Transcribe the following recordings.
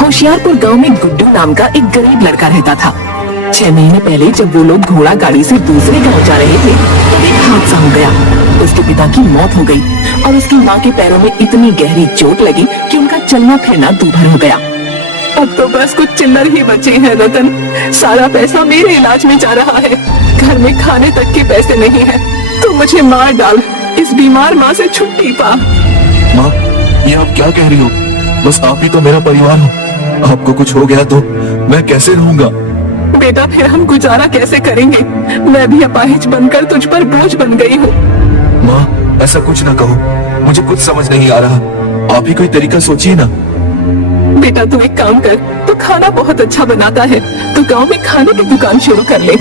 होशियारपुर गांव में गुड्डू नाम का एक गरीब लड़का रहता था। 6 महीने पहले जब वो लोग घोड़ा गाड़ी से दूसरे गांव जा रहे थे तब एक हादसा हो गया। उसके पिता की मौत हो गई और उसकी माँ के पैरों में इतनी गहरी चोट लगी कि उनका चलना फिरना दूभर हो गया। अब तो बस कुछ चिल्लर ही बचे हैं रतन। सारा पैसा मेरे इलाज में जा रहा है। घर में खाने तक के पैसे नहीं है। तो मुझे मार डाल, इस बीमार माँ से छुट्टी पा। माँ, ये आप क्या कह रही हो? बस आप ही तो मेरा परिवार हो। आपको कुछ हो गया तो मैं कैसे रहूँगा? बेटा फिर हम गुजारा कैसे करेंगे? मैं भी अपाहिज बनकर तुझ पर बोझ बन गई हूँ। माँ, ऐसा कुछ ना कहो, मुझे कुछ समझ नहीं आ रहा। आप ही कोई तरीका सोचिए ना। बेटा तू एक काम कर, तू खाना बहुत अच्छा बनाता है, तो गांव में खाने की दुकान शुरू कर ले।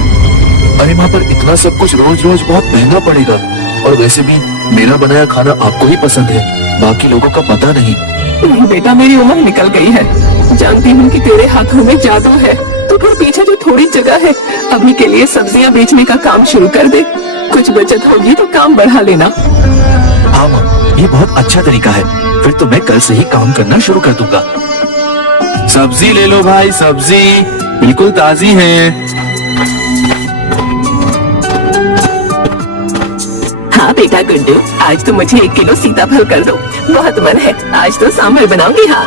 अरे माँ, पर इतना सब कुछ रोज रोज बहुत महंगा पड़ेगा। और वैसे भी मेरा बनाया खाना आपको ही पसंद है, बाकी लोगों का पता नहीं। नहीं बेटा, मेरी उम्र निकल गई है। जानती हूँ कि तेरे हाथों में जादू है, तो फिर पीछे जो थोड़ी जगह है अभी के लिए सब्जियाँ बेचने का काम शुरू कर दे। कुछ बचत होगी तो काम बढ़ा लेना। हाँ माँ, ये बहुत अच्छा तरीका है। फिर तो मैं कल से ही काम करना शुरू कर दूंगा। सब्जी ले लो भाई, सब्जी बिल्कुल ताजी है। हाँ बेटा गुड्डू, आज तो मुझे 1 किलो सीताफल कर दो। बहुत मन है, आज तो सांभर बनाऊंगी। हाँ।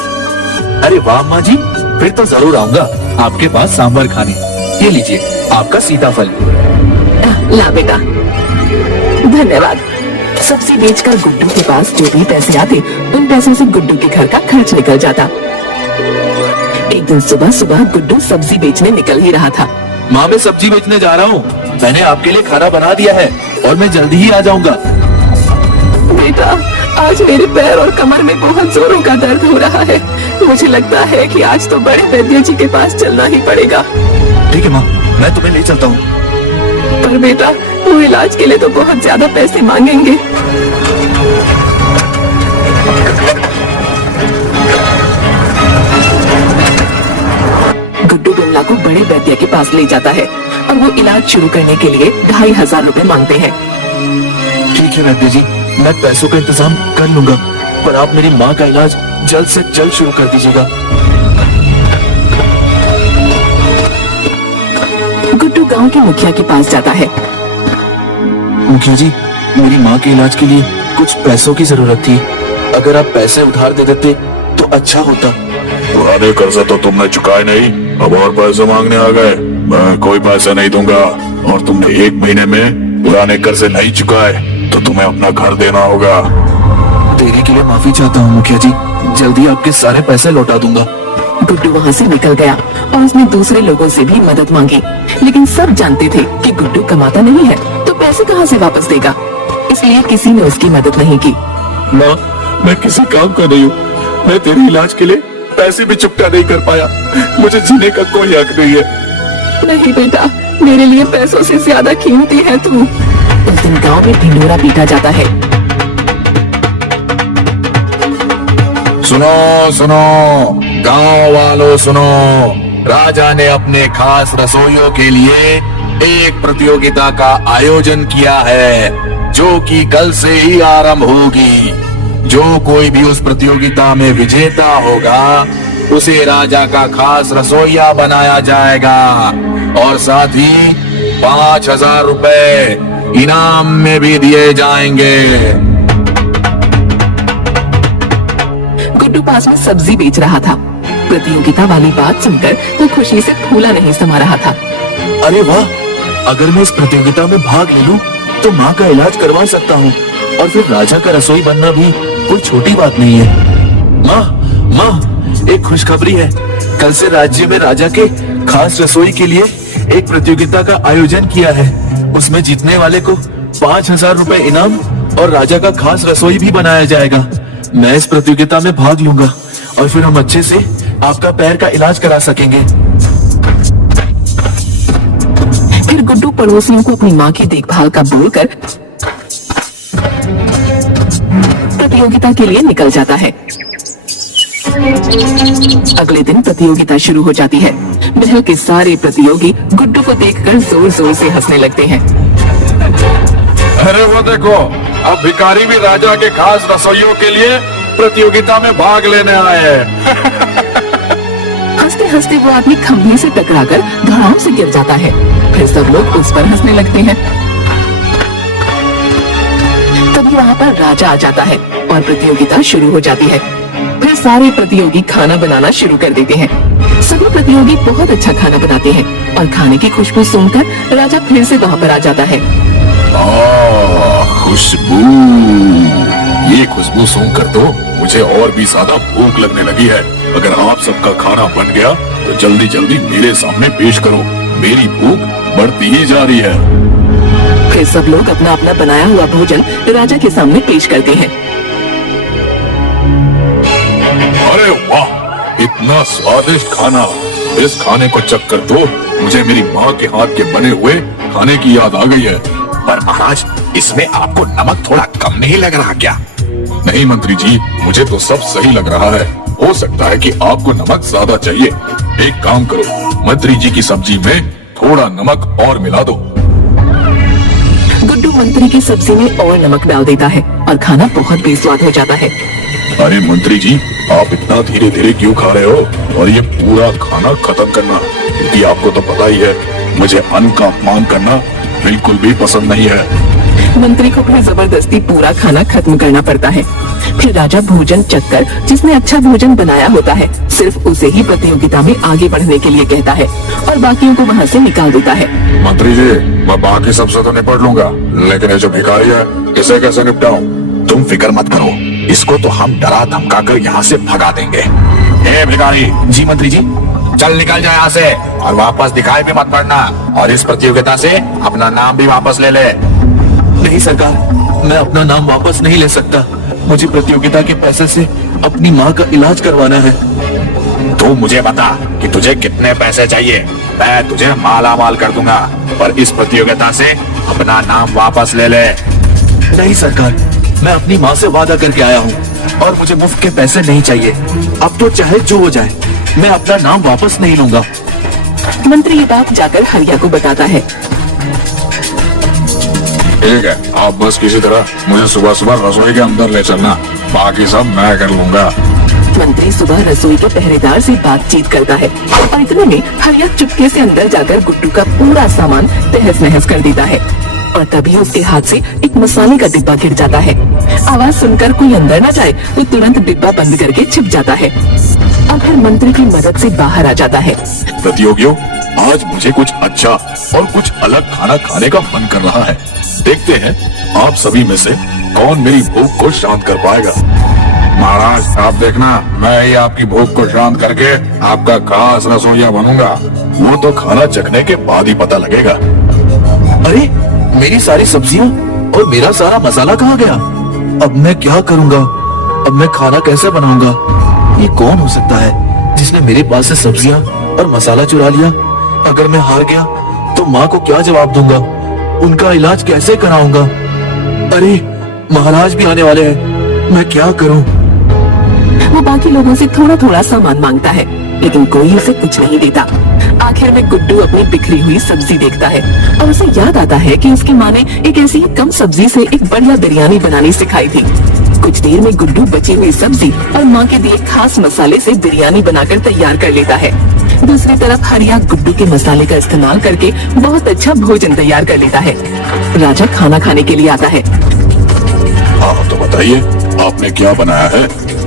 अरे वाह माँ जी, फिर तो जरूर आऊंगा आपके पास सांभर खाने। ये लीजिए आपका सीताफल। ला बेटा, धन्यवाद। सब्जी बेचकर गुड्डू के पास जो भी पैसे आते उन पैसों से गुड्डू के घर का खर्च निकल जाता। एक दिन सुबह सुबह गुड्डू सब्जी बेचने निकल ही रहा था। माँ, मैं सब्जी बेचने जा रहा हूँ। मैंने आपके लिए खाना बना दिया है और मैं जल्दी ही आ जाऊंगा। बेटा, आज मेरे पैर और कमर में बहुत जोरों का दर्द हो रहा है। मुझे लगता है कि आज तो बड़े वैद्य जी के पास चलना ही पड़ेगा। ठीक है माँ, मैं तुम्हें ले चलता हूँ। पर बेटा, वो इलाज के लिए तो बहुत ज्यादा पैसे मांगेंगे। गुड्डू बिमला को बड़े वैद्य के पास ले जाता है और वो इलाज शुरू करने के लिए 2500 रुपए मांगते हैं। ठीक है वैद्य जी, मैं पैसों का इंतजाम कर लूंगा, पर आप मेरी माँ का इलाज जल्द से जल्द शुरू कर दीजिएगा। गुड्डू गांव के मुखिया के पास जाता है। मुखिया जी, मेरी माँ के इलाज के लिए कुछ पैसों की जरूरत थी। अगर आप पैसे उधार दे देते तो अच्छा होता। पुराने कर्जे तो तुमने चुकाए नहीं, अब और पैसे मांगने आ गए। मैं कोई पैसे नहीं दूंगा, और तुमने 1 महीने में पुराने कर्जे नहीं चुकाए तो तुम्हें अपना घर देना होगा। देरी के लिए माफी चाहता हूँ मुखिया जी, जल्दी आपके सारे पैसे लौटा दूंगा। गुड्डू वहाँ से निकल गया और उसने दूसरे लोगों से भी मदद मांगी, लेकिन सब जानते थे कि गुड्डू कमाता नहीं है तो पैसे कहाँ से वापस देगा, इसलिए किसी ने उसकी मदद नहीं की। माँ, मैं किसी काम का नहीं हूँ। मैं तेरे इलाज के लिए पैसे भी चुकता नहीं कर पाया। मुझे जीने का कोई हक नहीं है। नहीं बेटा, मेरे लिए पैसों से ज्यादा कीमती है तू। उस दिन गांव में ढिंडोरा पीटा जाता है। सुनो सुनो गांव वालों, सुनो। राजा ने अपने खास रसोइयों के लिए एक प्रतियोगिता का आयोजन किया है, जो कि कल से ही आरंभ होगी। जो कोई भी उस प्रतियोगिता में विजेता होगा उसे राजा का खास रसोइया बनाया जाएगा, और साथ ही 5000 रुपए इनाम में भी दिए जाएंगे। गुड्डू पास में सब्जी बेच रहा था। प्रतियोगिता वाली बात सुनकर वो खुशी से फूला नहीं समा रहा था। अरे वाह, अगर मैं इस प्रतियोगिता में भाग ले लूं तो माँ का इलाज करवा सकता हूँ, और फिर राजा का रसोई बनना भी कोई छोटी बात नहीं है। माँ, एक खुशखबरी है। कल से राज्य में राजा के खास रसोई के लिए एक प्रतियोगिता का आयोजन किया है। उसमें जीतने वाले को 5000 रुपए इनाम और राजा का खास रसोई भी बनाया जाएगा। मैं इस प्रतियोगिता में भाग लूंगा और फिर हम अच्छे से आपका पैर का इलाज करा सकेंगे। फिर गुड्डू पड़ोसियों को अपनी माँ की देखभाल का बोलकर प्रतियोगिता के लिए निकल जाता है। अगले दिन प्रतियोगिता शुरू हो जाती है। महल के सारे प्रतियोगी गुड्डू को देखकर जोर जोर से हंसने लगते हैं। अरे वो देखो, अब भिखारी भी राजा के खास रसोइयों के लिए प्रतियोगिता में भाग लेने आए हैं। हंसते हंसते वो आदमी खंभे से टकराकर धड़ाम से गिर जाता है। फिर सब लोग उस पर हंसने लगते हैं। तभी वहाँ पर राजा आ जाता है और प्रतियोगिता शुरू हो जाती है। फिर सारे प्रतियोगी खाना बनाना शुरू कर देते हैं। सभी प्रतियोगी बहुत अच्छा खाना बनाते हैं और खाने की खुशबू सुनकर राजा फिर से वहाँ पर आ जाता है। खुशबू, ये खुशबू सुनकर तो मुझे और भी ज्यादा भूख लगने लगी है। अगर आप सबका खाना बन गया तो जल्दी जल्दी मेरे सामने पेश करो, मेरी भूख बढ़ती ही जा रही है। फिर सब लोग अपना अपना बनाया हुआ भोजन राजा के सामने पेश करते हैं। अरे वाह, इतना स्वादिष्ट खाना! इस खाने को चखकर तो मुझे मेरी माँ के हाथ के बने हुए खाने की याद आ गई है। पर महाराज, इसमें आपको नमक थोड़ा कम नहीं लग रहा क्या? नहीं मंत्री जी, मुझे तो सब सही लग रहा है। हो सकता है कि आपको नमक ज्यादा चाहिए। एक काम करो, मंत्री जी की सब्जी में थोड़ा नमक और मिला दो। गुड्डू मंत्री की सब्जी में और नमक डाल देता है और खाना बहुत बेस्वाद हो जाता है। अरे मंत्री जी, आप इतना धीरे धीरे क्यों खा रहे हो? और ये पूरा खाना खत्म करना, क्योंकि आपको तो पता ही है मुझे अन्न का अपमान करना बिल्कुल भी पसंद नहीं है। मंत्री को फिर जबरदस्ती पूरा खाना खत्म करना पड़ता है। फिर राजा भोजन चखकर जिसने अच्छा भोजन बनाया होता है सिर्फ उसे ही प्रतियोगिता में आगे बढ़ने के लिए कहता है और बाकियों को वहाँ से निकाल देता है। मंत्री जी, मैं बाकी सबसे तो निपट लूंगा, लेकिन ये जो भिखारी है इसे कैसे निपटाऊं? तुम फिक्र मत करो, इसको तो हम डरा धमका कर यहाँ से भगा देंगे। ए भिखारी! जी मंत्री जी। चल निकल जाए यहाँ से और वापस दिखाई भी मत पड़ना, और इस प्रतियोगिता से अपना नाम भी वापस ले ले। नहीं सरकार, मैं अपना नाम वापस नहीं ले सकता। मुझे प्रतियोगिता के पैसे से अपनी माँ का इलाज करवाना है। तू मुझे बता कि तुझे कितने पैसे चाहिए, मैं तुझे माला माल कर दूंगा, पर इस प्रतियोगिता से अपना नाम वापस ले ले। नहीं सरकार, मैं अपनी माँ से वादा करके आया हूँ और मुझे मुफ्त के पैसे नहीं चाहिए। अब तो चाहे जो हो जाए, मैं अपना नाम वापस नहीं लूंगा। मंत्री ये बात जाकर हरिया को बताता है। ठीक है, आप बस किसी तरह मुझे सुबह सुबह रसोई के अंदर ले चलना, बाकी सब मैं कर लूंगा। मंत्री सुबह रसोई के पहरेदार से बातचीत करता है और इतने में हरिया चुपके से अंदर जाकर गुड्डू का पूरा सामान तहस नहस कर देता है और तभी उसके हाथ से एक मसाले का डिब्बा गिर जाता है। आवाज सुनकर कोई अंदर न जाए तो तुरंत डिब्बा बंद करके छिप जाता है और फिर मंत्री की मदद से बाहर आ जाता है। प्रतियोगियों, आज मुझे कुछ अच्छा और कुछ अलग खाना खाने का मन कर रहा है। देखते हैं आप सभी में से कौन मेरी भूख को शांत कर पाएगा। महाराज, आप देखना, मैं ही आपकी भूख को शांत करके आपका खास रसोइया बनूंगा। वो तो खाना चखने के बाद ही पता लगेगा। अरे, मेरी सारी सब्जियाँ और मेरा सारा मसाला कहाँ गया? अब मैं क्या करूँगा? अब मैं खाना कैसे बनाऊंगा? ये कौन हो सकता है जिसने मेरे पास से सब्जियाँ और मसाला चुरा लिया? अगर मैं हार गया तो माँ को क्या जवाब दूंगा? उनका इलाज कैसे कराऊंगा? अरे, महाराज भी आने वाले हैं, मैं क्या करूं? वो बाकी लोगों से थोड़ा थोड़ा सामान मांगता है लेकिन कोई उसे कुछ नहीं देता। आखिर में गुड्डू अपनी बिखरी हुई सब्जी देखता है और उसे याद आता है कि उसकी माँ ने एक ऐसी ही कम सब्जी से एक बढ़िया बिरयानी बनानी सिखाई थी। कुछ देर में गुड्डू बची हुई सब्जी और माँ के दिए खास मसाले से बिरयानी बनाकर तैयार कर लेता है। दूसरी तरफ हरिया गुड्डू के मसाले का इस्तेमाल करके बहुत अच्छा भोजन तैयार कर लेता है। राजा खाना खाने के लिए आता है। हाँ तो बताइए, आपने क्या बनाया है?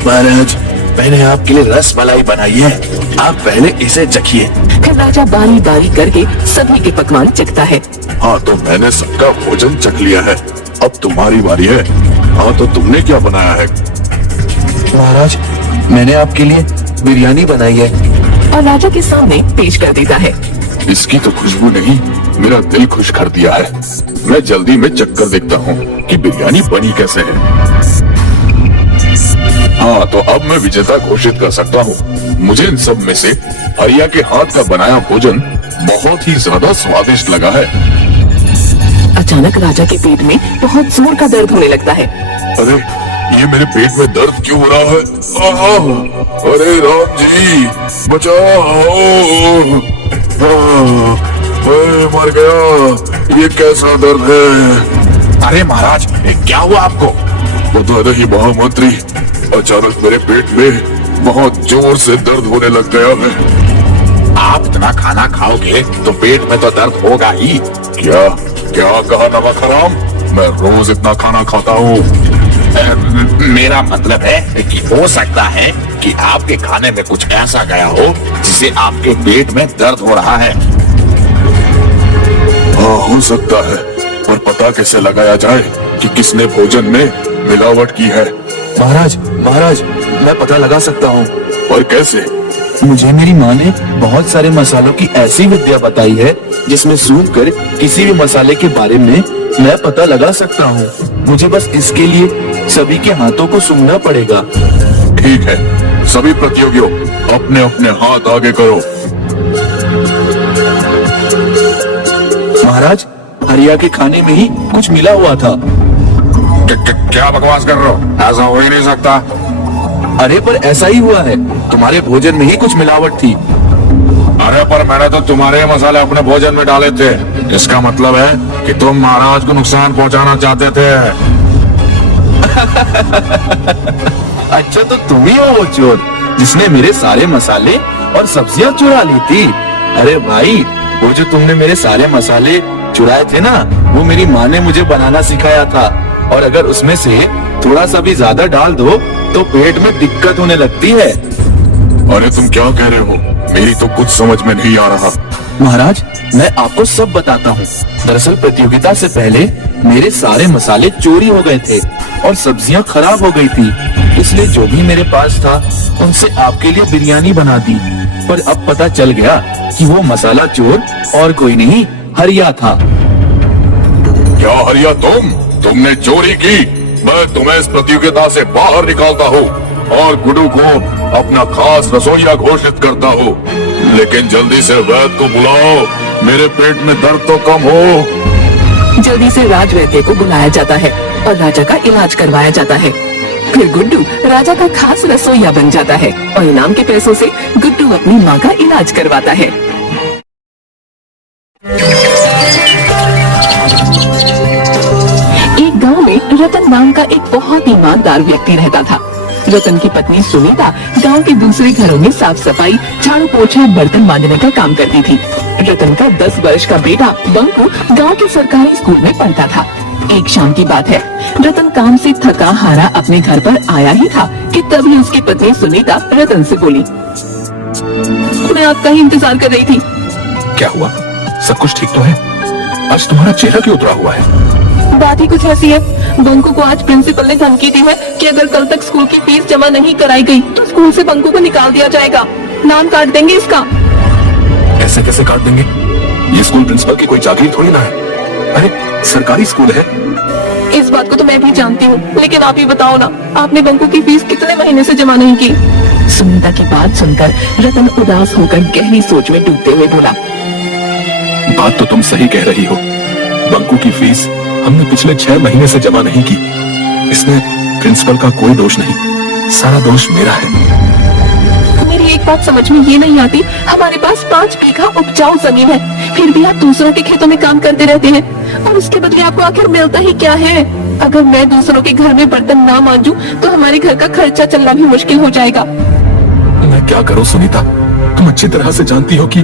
महाराज, मैंने आपके लिए रस मलाई बनाई है, आप पहले इसे चखिए। फिर राजा बारी बारी करके सभी के पकवान चखता है। हाँ तो मैंने सबका भोजन चख लिया है, अब तुम्हारी बारी है। हाँ तो तुमने क्या बनाया है? महाराज, मैंने आपके लिए बिरयानी बनाई है और राजा के सामने पेश कर देता है। इसकी तो खुशबू नहीं, मेरा दिल खुश कर दिया है। मैं जल्दी में चख कर देखता हूँ कि बिरयानी बनी कैसे है। हाँ तो अब मैं विजेता घोषित कर सकता हूँ। मुझे इन सब में से हरिया के हाथ का बनाया भोजन बहुत ही ज्यादा स्वादिष्ट लगा है। अचानक राजा के पेट में बहुत जोर का दर्द होने लगता है। अरे, ये मेरे पेट में दर्द क्यों हो रहा है? अरे राम जी, बचाओ! मैं मर गया, ये कैसा दर्द है? अरे महाराज, क्या हुआ आपको? बता रही महामंत्री, अचानक मेरे पेट में बहुत जोर से दर्द होने लग गया है। आप इतना खाना खाओगे तो पेट में तो दर्द होगा ही। क्या क्या कहा नमक हराम? मैं रोज इतना खाना खाता हूँ। मेरा मतलब है कि हो सकता है कि आपके खाने में कुछ ऐसा गया हो जिससे आपके पेट में दर्द हो रहा है। हाँ, हो सकता है, पर पता कैसे लगाया जाए कि किसने भोजन में मिलावट की है? महाराज महाराज, मैं पता लगा सकता हूँ। और कैसे? मुझे मेरी माँ ने बहुत सारे मसालों की ऐसी विद्या बताई है जिसमें सूंघ कर किसी भी मसाले के बारे में मैं पता लगा सकता हूँ। मुझे बस इसके लिए सभी के हाथों को सूंघना पड़ेगा। ठीक है, सभी प्रतियोगियों अपने अपने हाथ आगे करो। महाराज, हरिया के खाने में ही कुछ मिला हुआ था। क्या बकवास कर रहे हो? ऐसा हो ही नहीं सकता। अरे पर ऐसा ही हुआ है, तुम्हारे भोजन में ही कुछ मिलावट थी। अरे पर मैंने तो तुम्हारे मसाले अपने भोजन में डाले थे। इसका मतलब है कि तुम महाराज को नुकसान पहुंचाना चाहते थे। अच्छा, तो तुम ही हो वो चोर जिसने मेरे सारे मसाले और सब्जियां चुरा ली थी। अरे भाई, वो जो तुमने मेरे सारे मसाले चुराए थे ना, वो मेरी माँ ने मुझे बनाना सिखाया था। और अगर उसमें से थोड़ा सा भी ज्यादा डाल दो तो पेट में दिक्कत होने लगती है। अरे तुम क्या कह रहे हो? मेरी तो कुछ समझ में नहीं आ रहा। महाराज, मैं आपको सब बताता हूँ। दरअसल प्रतियोगिता से पहले मेरे सारे मसाले चोरी हो गए थे और सब्जियां खराब हो गई थी, इसलिए जो भी मेरे पास था उनसे आपके लिए बिरयानी बना दी। पर अब पता चल गया कि वो मसाला चोर और कोई नहीं, हरिया था। क्या हरिया तुमने चोरी की? मैं तुम्हें इस प्रतियोगिता से बाहर निकालता हूँ और गुड्डू को अपना खास रसोइया घोषित करता हूँ। लेकिन जल्दी से वैद्य को बुलाओ, मेरे पेट में दर्द तो कम हो। जल्दी से राजवैद्य को बुलाया जाता है और राजा का इलाज करवाया जाता है। फिर गुड्डू राजा का खास रसोइया बन जाता है और इनाम के पैसों से गुड्डू अपनी माँ का इलाज करवाता है। एक गांव में रतन नाम का एक बहुत ईमानदार व्यक्ति रहता था। रतन की पत्नी सुनीता गांव के दूसरे घरों में साफ सफाई, झाड़ू पोछा, बर्तन मांजने का काम करती थी। रतन का 10 वर्ष का बेटा बंकू गांव के सरकारी स्कूल में पढ़ता था। एक शाम की बात है, रतन काम से थका हारा अपने घर पर आया ही था कि तभी उसकी पत्नी सुनीता रतन से बोली, मैं आपका ही इंतजार कर रही थी। क्या हुआ? सब कुछ ठीक तो है? आज तुम्हारा चेहरा क्यों उतरा हुआ है? बात ही कुछ ऐसी है, बंकू को आज प्रिंसिपल ने धमकी दी है कि अगर कल तक स्कूल की फीस जमा नहीं कराई गई तो स्कूल से बंकू को निकाल दिया जाएगा। नाम काट देंगे इसका। ऐसे कैसे काट देंगे? ये स्कूल प्रिंसिपल की कोई जागीर थोड़ी ना है। अरे सरकारी स्कूल है। इस बात को तो मैं भी जानती हूँ, लेकिन आप ही बताओ ना, आपने बंकू की फीस कितने महीने से जमा नहीं की? सुनीता की बात सुनकर रतन उदास होकर गहरी सोच में डूबते हुए बोला, बात तो तुम सही कह रही हो। बंकू की फीस हमने पिछले 6 महीने से जमा नहीं की। इसमें प्रिंसिपल का कोई दोष नहीं, सारा दोष मेरा है। मेरी एक बात समझ में ये नहीं आती, हमारे पास 5 बीघा उपजाऊ जमीन है, फिर भी आप दूसरों के खेतों में काम करते रहते हैं और उसके बदले आपको आखिर मिलता ही क्या है? अगर मैं दूसरों के घर में बर्तन ना मांजूं तो हमारे घर का खर्चा चलना भी मुश्किल हो जाएगा। मैं क्या करूं सुनीता? तुम अच्छी तरह से जानती हो कि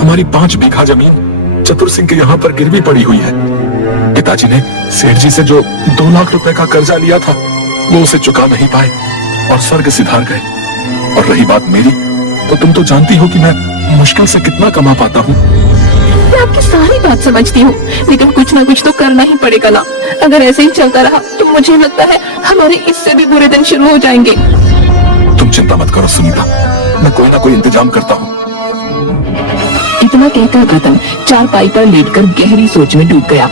हमारी 5 बीघा जमीन चतुर सिंह के यहाँ पर गिरवी पड़ी हुई है। पिताजी ने सेठ जी से जो 2 लाख रुपए का कर्जा लिया था वो उसे चुका नहीं पाए और स्वर्ग सिधार गए। और रही बात मेरी, तो तुम तो जानती हो कि मैं मुश्किल से कितना कमा पाता हूँ। मैं आपकी सारी बात समझती हूँ, लेकिन कुछ ना कुछ तो करना ही पड़ेगा ना। अगर ऐसे ही चलता रहा तो मुझे लगता है हमारे इससे भी बुरे दिन शुरू हो जाएंगे। तुम चिंता मत करो सुनीता, मैं कोई ना कोई इंतजाम करता हूँ। इतना कहकर रतन चारपाई पर लेटकर गहरी सोच में डूब गया।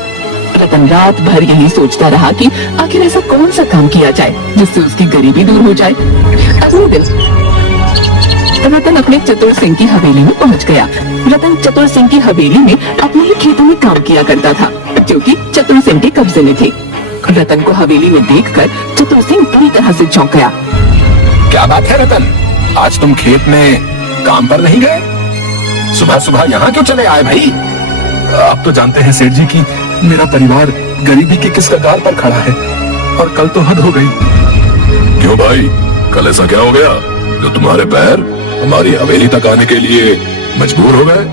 रतन रात भर यही सोचता रहा कि आखिर ऐसा कौन सा काम किया जाए जिससे उसकी गरीबी दूर हो जाए। अगले दिन रतन अपने चतुर सिंह की हवेली में पहुंच गया। रतन चतुर सिंह की हवेली में अपने ही खेतों में काम किया करता था, जो कि चतुर सिंह के कब्जे में थे। रतन को हवेली में देखकर चतुर सिंह पूरी तरह से चौंक गया। क्या बात है रतन, आज तुम खेत में काम पर नहीं गए? सुबह सुबह यहाँ क्यों चले आए भाई? आप तो जानते हैं सेठ जी कि मेरा परिवार गरीबी की किस कगार पर खड़ा है और कल तो हद हो गई। क्यों भाई, कल ऐसा क्या हो गया जो तुम्हारे पैर हमारी हवेली तक आने के लिए मजबूर हो गए?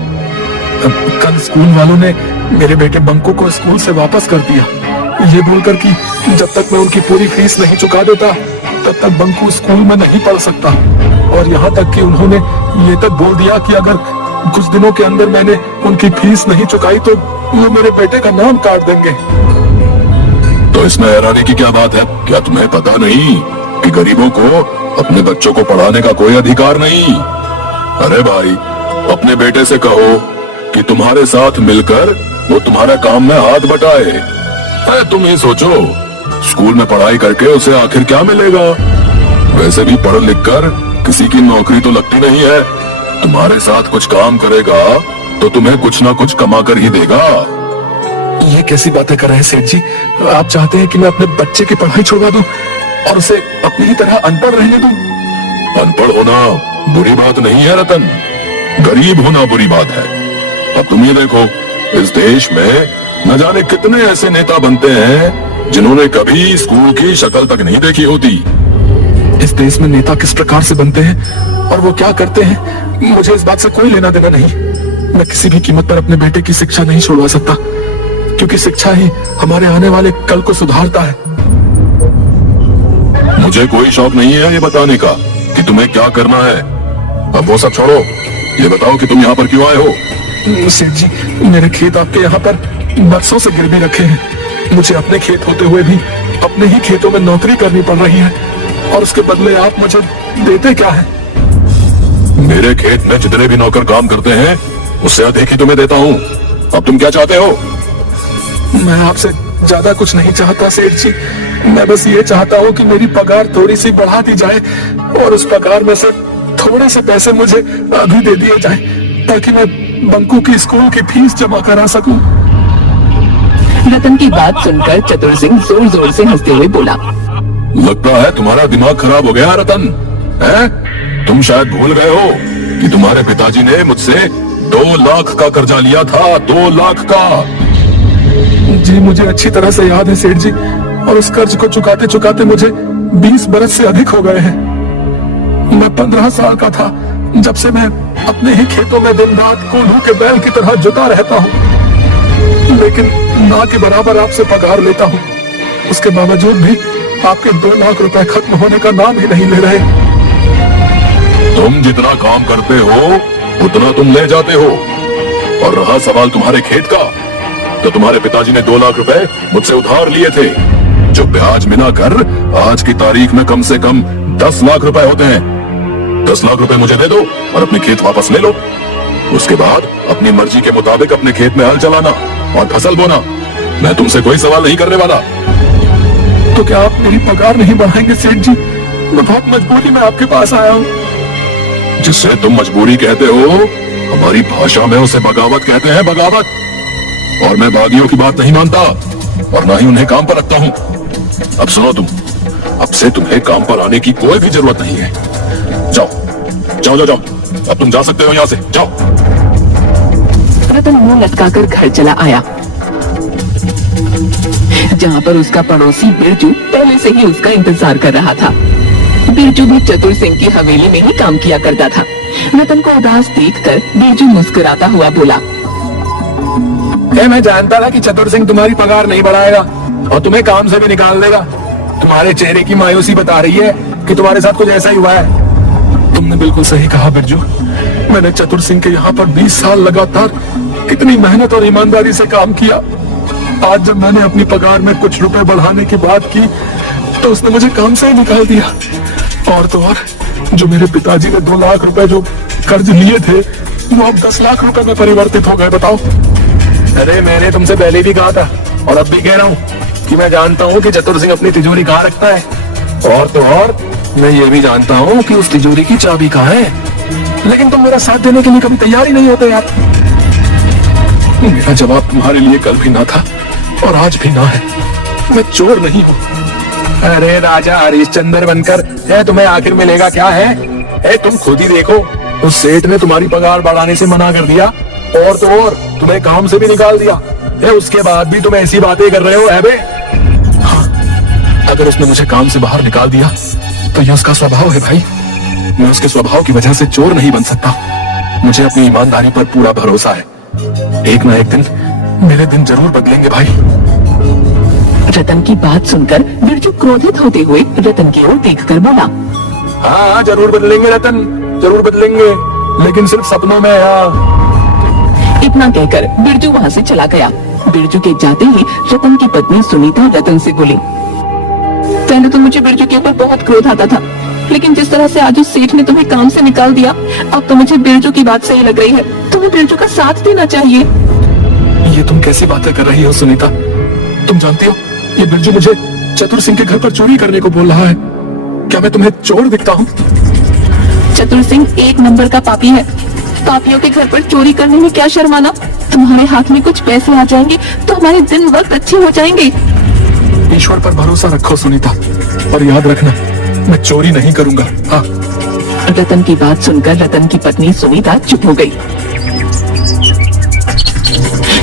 कल स्कूल वालों ने मेरे बेटे बंकू को स्कूल से वापस कर दिया, ये बोलकर कि जब तक मैं उनकी पूरी फीस नहीं चुका देता तब तक बंकू स्कूल में नहीं पढ़ सकता। और यहाँ तक कि उन्होंने ये तक बोल दिया कि अगर कुछ दिनों के अंदर मैंने उनकी फीस नहीं चुकाई तो वो मेरे बेटे का नाम काट देंगे। तो इसमें हैरानी की क्या बात है? क्या तुम्हें पता नहीं कि गरीबों को अपने बच्चों को पढ़ाने का कोई अधिकार नहीं? अरे भाई, अपने बेटे से कहो कि तुम्हारे साथ मिलकर वो तुम्हारा काम में हाथ बटाए। अरे तुम ही सोचो, स्कूल में पढ़ाई करके उसे आखिर क्या मिलेगा? वैसे भी पढ़ लिख कर किसी की नौकरी तो लगती नहीं है। तुम्हारे साथ कुछ काम करेगा तो तुम्हें कुछ ना कुछ कमा कर ही देगा। ये कैसी बातें कर रहे हैं सेठ जी? आप चाहते हैं कि मैं अपने बच्चे की पढ़ाई छुड़वा दूं और उसे अपनी ही तरह अनपढ़ रहने दूं? अनपढ़ होना बुरी बात नहीं है रतन, गरीब होना बुरी बात है। अब तुम ये देखो, इस देश में न जाने कितने ऐसे नेता बनते हैं जिन्होंने कभी स्कूल की शक्ल तक नहीं देखी होती। इस देश में नेता किस प्रकार से बनते हैं और वो क्या करते हैं, मुझे इस बात से कोई लेना देना नहीं। मैं किसी भी कीमत पर अपने बेटे की शिक्षा नहीं छुड़वा सकता, क्योंकि शिक्षा ही हमारे आने वाले कल को सुधारता है। मुझे कोई शौक नहीं है ये बताने का कि तुम्हें क्या करना है। अब वो सब छोड़ो, ये बताओ कि तुम यहाँ पर क्यों आए हो? सेठ जी, मेरे खेत आपके यहाँ पर बरसों से गिरवी रखे हैं। मुझे अपने खेत होते हुए भी अपने ही खेतों में नौकरी करनी पड़ रही है, और उसके बदले आप मुझे देते क्या है? मेरे खेत में जितने भी नौकर काम करते हैं उससे अधिक ही तुम्हें देता हूँ। अब तुम क्या चाहते हो? मैं आपसे ज्यादा कुछ नहीं चाहता सेठ जी, मैं बस ये चाहता हूँ कि मेरी पगार थोड़ी सी बढ़ा दी जाए और उस पगार में से थोड़े से पैसे मुझे अभी दे दिए जाए, ताकि मैं बंकू की स्कूल की फीस जमा करा सकूं। रतन की बात सुनकर चतुर सिंह जोर जोर से हंसते हुए बोला, लगता है तुम्हारा दिमाग खराब हो गया रतन, हैं? तुम शायद भूल गए हो कि तुम्हारे पिताजी ने मुझसे 2 लाख का कर्जा लिया था, 2 लाख का। जी मुझे अच्छी तरह से याद है सेठ जी, और उस कर्ज को चुकाते चुकाते मुझे 20 बरस से अधिक हो गए हैं। मैं 15 साल का था जब से मैं अपने ही खेतों में दिन रात कोल्हू के बैल की तरह जुटा रहता हूँ, लेकिन ना के बराबर आपसे पगार लेता हूँ। उसके बावजूद भी आपके 2 लाख रुपए खत्म होने का नाम ही नहीं ले रहे। तुम जितना काम करते हो उतना तुम ले जाते हो, और रहा सवाल तुम्हारे खेत का, तो तुम्हारे पिताजी ने 2 लाख रुपए मुझसे उधार लिए थे, जो ब्याज मिलाकर आज की तारीख में कम से कम 10 लाख रुपए होते हैं। 10 लाख रुपए मुझे दे दो और अपने खेत वापस ले लो। उसके बाद अपनी मर्जी के मुताबिक अपने खेत में हल चलाना और फसल बोना। मैं तुमसे कोई सवाल नहीं करने वाला। तो क्या आप मेरी पगार नहीं बढ़ाएंगे सेठ जी? मैं बहुत मजबूरी में आपके पास आया हूँ। जिससे तुम मजबूरी कहते हो, हमारी भाषा में उसे बगावत कहते हैं, बगावत। और मैं बागियों की बात नहीं मानता और ना ही उन्हें काम पर रखता हूँ। अब सुनो तुम, अब से तुम्हें काम पर आने की कोई भी जरूरत नहीं है। जाओ जाओ जाओ जाओ, अब तुम जा सकते हो यहाँ से, जाओ। रतन मुंह लटकाकर घर चला आया, जहाँ पर उसका पड़ोसी बिरजू पहले से ही उसका इंतजार कर रहा था। बिरजू भी चतुर सिंह की हवेली में ही काम किया करता था। रतन को उदास देखकर बिरजू मुस्कुराता हुआ बोला, मैं जानता था कि चतुर सिंह तुम्हारी पगार नहीं बढ़ाएगा और तुम्हें काम से भी निकाल देगा। तुम्हारे चेहरे की मायूसी बता रही है कि तुम्हारे साथ कुछ ऐसा ही हुआ है। तुमने बिल्कुल सही कहा बिरजू, मैंने चतुर सिंह के यहाँ पर 20 साल लगातार इतनी मेहनत और ईमानदारी से काम किया। आज जब मैंने अपनी पगार में कुछ रुपए बढ़ाने की बात की तो उसने मुझे काम से ही निकाल दिया। और तो और, जो मेरे पिताजी ने 2 लाख रुपए जो कर्ज लिए थे वो अब 10 लाख रुपए में परिवर्तित हो गए। बताओ। अरे मैंने तुमसे पहले भी कहा था और अब भी कह रहा हूँ कि मैं जानता हूँ कि चतुर सिंह अपनी तिजोरी कहाँ रखता है, और तो और मैं ये भी जानता हूँ कि उस तिजोरी की चाबी कहाँ है। लेकिन तुम मेरा साथ देने के लिए कभी तैयार ही नहीं होते यार। मेरा जवाब तुम्हारे लिए कल भी ना था और आज भी ना है। मैं चोर नहीं हूँ। अरे राजा हरिश्चंद्र बनकर तुम्हें आखिर मिलेगा क्या है? तुम खुद ही देखो, उस सेठ ने तुम्हारी पगार बढ़ाने से मना कर दिया और तो और तुम्हें काम से भी निकाल दिया। उसके बाद भी तुम ऐसी बातें कर रहे हो। हाँ, अगर उसने मुझे काम से बाहर निकाल दिया तो यह उसका स्वभाव है भाई। मैं उसके स्वभाव की वजह से चोर नहीं बन सकता। मुझे अपनी ईमानदारी पर पूरा भरोसा है। एक ना एक दिन मेरे दिन जरूर बदलेंगे भाई। रतन की बात सुनकर बिरजू क्रोधित होते हुए रतन की ओर देखकर बोला, हाँ हाँ जरूर बदलेंगे रतन, जरूर बदलेंगे, लेकिन सिर्फ सपनों में। हाँ। इतना कहकर बिरजू वहाँ से चला गया। बिरजू के जाते ही रतन की पत्नी सुनीता रतन से बोली, पहले तो मुझे बिरजू के ऊपर बहुत क्रोध आता था, लेकिन जिस तरह से आज उस सेठ ने तुम्हें काम से निकाल दिया, अब तो मुझे बिरजू की बात सही लग रही है। तुम्हें बिरजू का साथ देना चाहिए। ये तुम कैसी बातें कर रही हो सुनीता? तुम जानती हो ये बिरजू मुझे चतुर सिंह के घर पर चोरी करने को बोल रहा है। क्या मैं तुम्हें चोर दिखता हूँ? चतुर सिंह एक नंबर का पापी है। पापियों के घर पर चोरी करने में क्या शर्माना। तुम्हारे हाथ में कुछ पैसे आ जाएंगे तो हमारे दिन वक्त अच्छे हो जाएंगे। ईश्वर पर भरोसा रखो सुनीता, और याद रखना मैं चोरी नहीं करूंगा। हाँ। रतन की बात सुनकर रतन की पत्नी सुनीता चुप हो गई।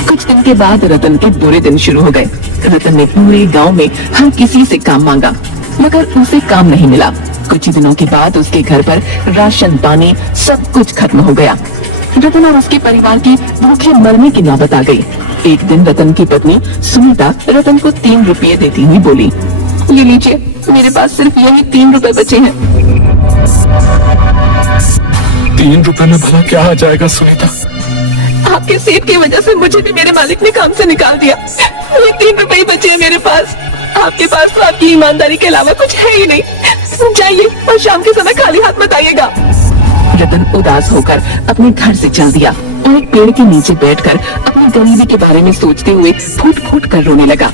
कुछ दिन के बाद रतन के बुरे दिन शुरू हो गए। रतन ने पूरे गांव में हर किसी से काम मांगा, मगर उसे काम नहीं मिला। कुछ ही दिनों के बाद उसके घर पर राशन पानी सब कुछ खत्म हो गया। रतन और उसके परिवार की भूखे मरने की नौबत आ गई। एक दिन रतन की पत्नी सुनीता रतन को 3 रुपये देती हुई बोली, ये लीजिए, मेरे पास सिर्फ यही 3 रुपए बचे हैं। 3 रुपए में भला क्या आ जाएगा सुनीता? आपके सेठ की वजह से मुझे भी मेरे मालिक ने काम से निकाल दिया। ये 3 रुपए ही बचे हैं मेरे पास। आपके पास तो आपकी ईमानदारी के अलावा कुछ है ही नहीं। जाइए और शाम के समय खाली हाथ मत आइएगा। रतन उदास होकर अपने घर से चल दिया और एक पेड़ के नीचे बैठकर अपनी गरीबी के बारे में सोचते हुए फूट फूट कर रोने लगा।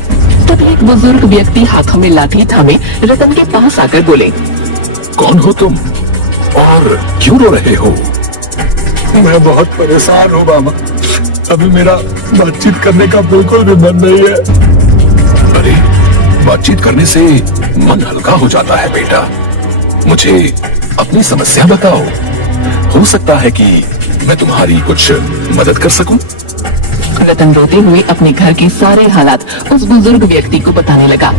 तब एक बुजुर्ग व्यक्ति हाथों में लाठी थामे रतन के पास आकर बोले, कौन हो तुम और क्यों रो रहे हो? मैं बहुत परेशान हूँ मामा। अभी मेरा बातचीत करने का बिल्कुल भी मन नहीं है। अरे बातचीत करने से मन हल्का हो जाता है बेटा। मुझे अपनी समस्या बताओ, हो सकता है कि मैं तुम्हारी कुछ मदद कर सकूं। रतन रोते हुए अपने घर के सारे हालात उस बुजुर्ग व्यक्ति को बताने लगा।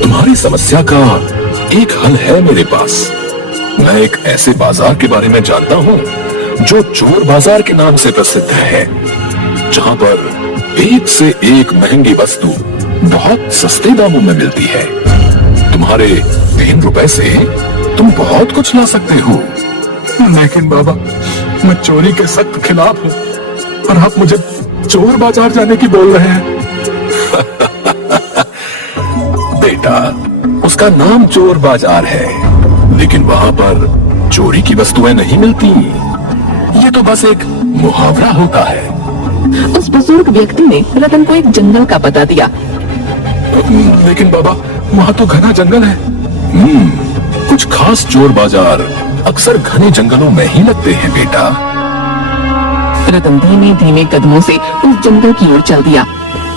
तुम्हारी समस्या का एक हल है मेरे पास। मैं एक ऐसे बाजार के बारे में जानता हूँ जो चोर बाजार के नाम से प्रसिद्ध है, जहाँ पर एक से एक महंगी वस्तु बहुत सस्ते दामों में मिलती है। तुम्हारे 3 रुपए से तुम बहुत कुछ ला सकते हो। लेकिन बाबा, मैं चोरी के सख्त खिलाफ हूँ और आप मुझे चोर बाजार जाने की बोल रहे हैं। बेटा, उसका नाम चोर बाजार है, लेकिन वहाँ पर चोरी की वस्तुएं नहीं मिलती। ये तो बस एक मुहावरा होता है। उस बुजुर्ग व्यक्ति ने रतन को एक जंगल का पता दिया। लेकिन बाबा, वहाँ तो घना जंगल है। कुछ खास चोर बाजार अक्सर घने जंगलों में ही लगते हैं बेटा। रतन धीमे धीमे कदमों से उस जंगल की ओर चल दिया।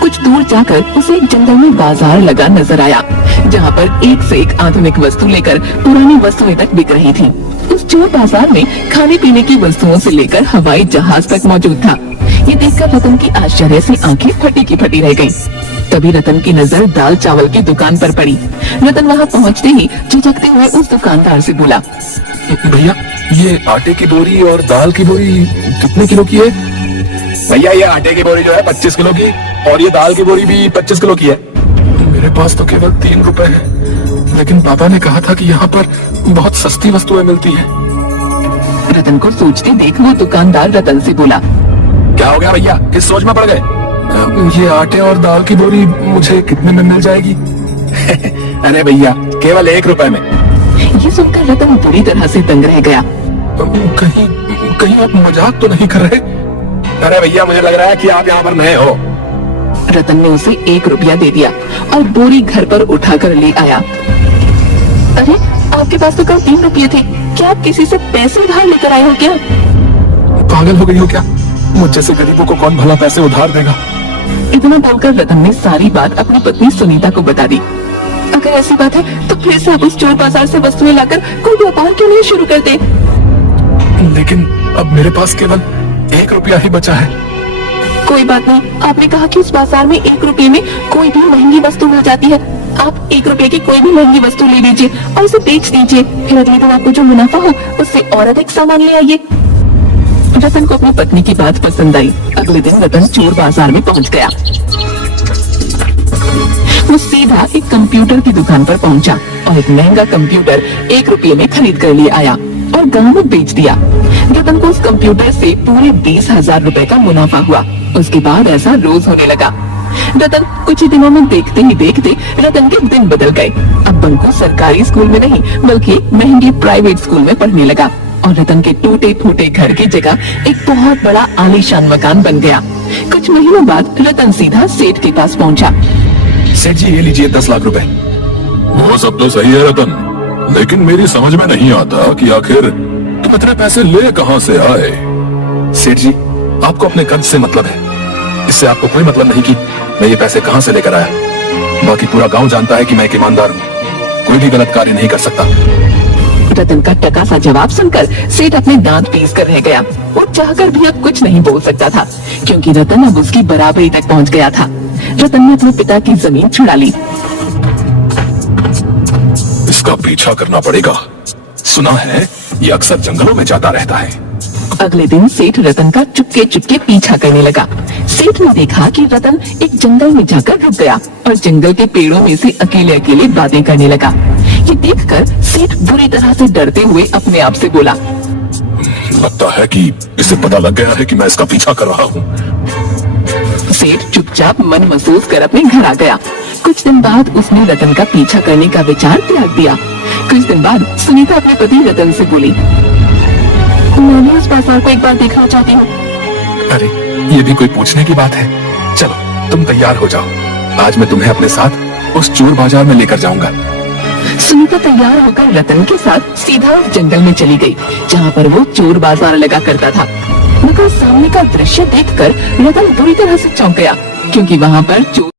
कुछ दूर जाकर उसे एक जंगल में बाजार लगा नजर आया, जहाँ पर एक से एक आधुनिक वस्तु लेकर पुरानी वस्तुएं तक बिक रही थी। उस चोर बाजार में खाने पीने की वस्तुओं से लेकर हवाई जहाज तक मौजूद था। ये देखकर रतन की आश्चर्य से आंखें फटी की फटी रह गईं। तभी रतन की नजर दाल चावल की दुकान पर पड़ी। रतन वहाँ पहुँचते ही झिझकते हुए उस दुकानदार से बोला, भैया, ये आटे की बोरी और दाल की बोरी कितने किलो की है? भैया, ये आटे की बोरी जो है 25 किलो की, और ये दाल की बोरी भी 25 किलो की है। मेरे पास तो केवल 3 रुपए है, लेकिन पापा ने कहा था कि यहाँ पर बहुत सस्ती वस्तुएं मिलती हैं। रतन को सोचते देख वो दुकानदार रतन से बोला, क्या हो गया भैया, किस सोच में पड़ गए? ये आटे और दाल की बोरी मुझे कितने में मिल जाएगी? अरे भैया, केवल 1 रुपए में। ये सुनकर रतन बुरी तरह से दंग रह गया। कहीं कहीं आप मजाक तो नहीं कर रहे? अरे भैया, मुझे लग रहा है कि आप यहाँ पर नए हो। रतन ने उसे 1 रुपया दे दिया और बोरी घर पर उठाकर ले आया। अरे, आपके पास तो कल 3 रुपये थे। क्या आप किसी से पैसे उधार लेकर आए हो क्या? पागल हो गई हो क्या? मुझ जैसे गरीबों को कौन भला पैसे उधार देगा? इतना बोलकर रतन ने सारी बात अपनी पत्नी सुनीता को बता दी। अगर ऐसी बात है तो फिर से आप उस चोर बाजार से वस्तुएं लाकर कोई व्यापार क्यों नहीं शुरू कर दे? लेकिन अब मेरे पास केवल 1 रुपया ही बचा है। कोई बात नहीं, आपने कहा कि इस बाजार में 1 रुपये में कोई भी महंगी वस्तु मिल जाती है। आप 1 रुपए की कोई भी महंगी वस्तु ले लीजिए और उसे बेच दीजिए, फिर अगले दिन आपको जो मुनाफा हो उससे और अधिक सामान ले आइए। रतन को अपनी पत्नी की बात पसंद आई। अगले दिन रतन चोर बाजार में पहुंच गया। वो सीधा एक कंप्यूटर की दुकान पर पहुंचा और एक महंगा कंप्यूटर 1 रुपये में खरीद कर लिए आया और गांव में बेच दिया। रतन को उस कंप्यूटर से पूरे 20,000 रुपए का मुनाफा हुआ। उसके बाद ऐसा रोज होने लगा। रतन कुछ ही दिनों में देखते ही देखते रतन के दिन बदल गए। अब बंकू सरकारी स्कूल में नहीं बल्कि महंगे प्राइवेट स्कूल में पढ़ने लगा और रतन के टूटे फूटे घर की जगह एक बहुत बड़ा आलीशान मकान बन गया। कुछ महीनों बाद रतन सीधा सेठ के पास पहुंचा। सेठ जी, ये लीजिए 10 लाख रुपए। वो सब तो सही है रतन, लेकिन मेरी समझ में नहीं आता कि आखिर तुम इतने पैसे ले कहां से आए। सेठ जी, आपको अपने कर्ज से मतलब है, इससे आपको कोई मतलब नहीं कि मैं ये पैसे कहां से लेकर आया। बाकी पूरा गांव जानता है कि मैं एक ईमानदार हूँ, कोई भी गलत कार्य नहीं कर सकता। रतन का टका सा जवाब सुनकर सेठ अपने दांत पीस कर रह गया। वो चाहकर भी अब कुछ नहीं बोल सकता था क्योंकि रतन अब उसकी बराबरी तक पहुंच गया था। रतन ने अपने पिता की जमीन छुड़ा ली। इसका पीछा करना पड़ेगा, सुना है ये अक्सर जंगलों में जाता रहता है। अगले दिन सेठ रतन का चुपके चुपके पीछा करने लगा। सेठ ने देखा कि रतन एक जंगल में जाकर रुक गया और जंगल के पेड़ों में से अकेले अकेले बातें करने लगा। ये देखकर सेठ बुरी तरह से डरते हुए अपने आप से बोला, लगता है कि इसे पता लग गया है कि मैं इसका पीछा कर रहा हूँ। सेठ चुपचाप मन महसूस कर अपने घर आ गया। कुछ दिन बाद उसने रतन का पीछा करने का विचार त्याग दिया। कुछ दिन बाद सुनीता अपने पति रतन से बोली, मैं भी उस बाजार को एक बार देखना चाहती हूँ। अरे ये भी कोई पूछने की बात है, चलो तुम तैयार हो जाओ, आज मैं तुम्हें अपने साथ उस चोर बाजार में लेकर जाऊंगा। सुनीता तैयार होकर रतन के साथ सीधा उस जंगल में चली गई जहाँ पर वो चोर बाजार लगा करता था। मगर सामने का दृश्य देखकर रतन बुरी तरह से चौंक गया क्योंकि वहाँ पर चोर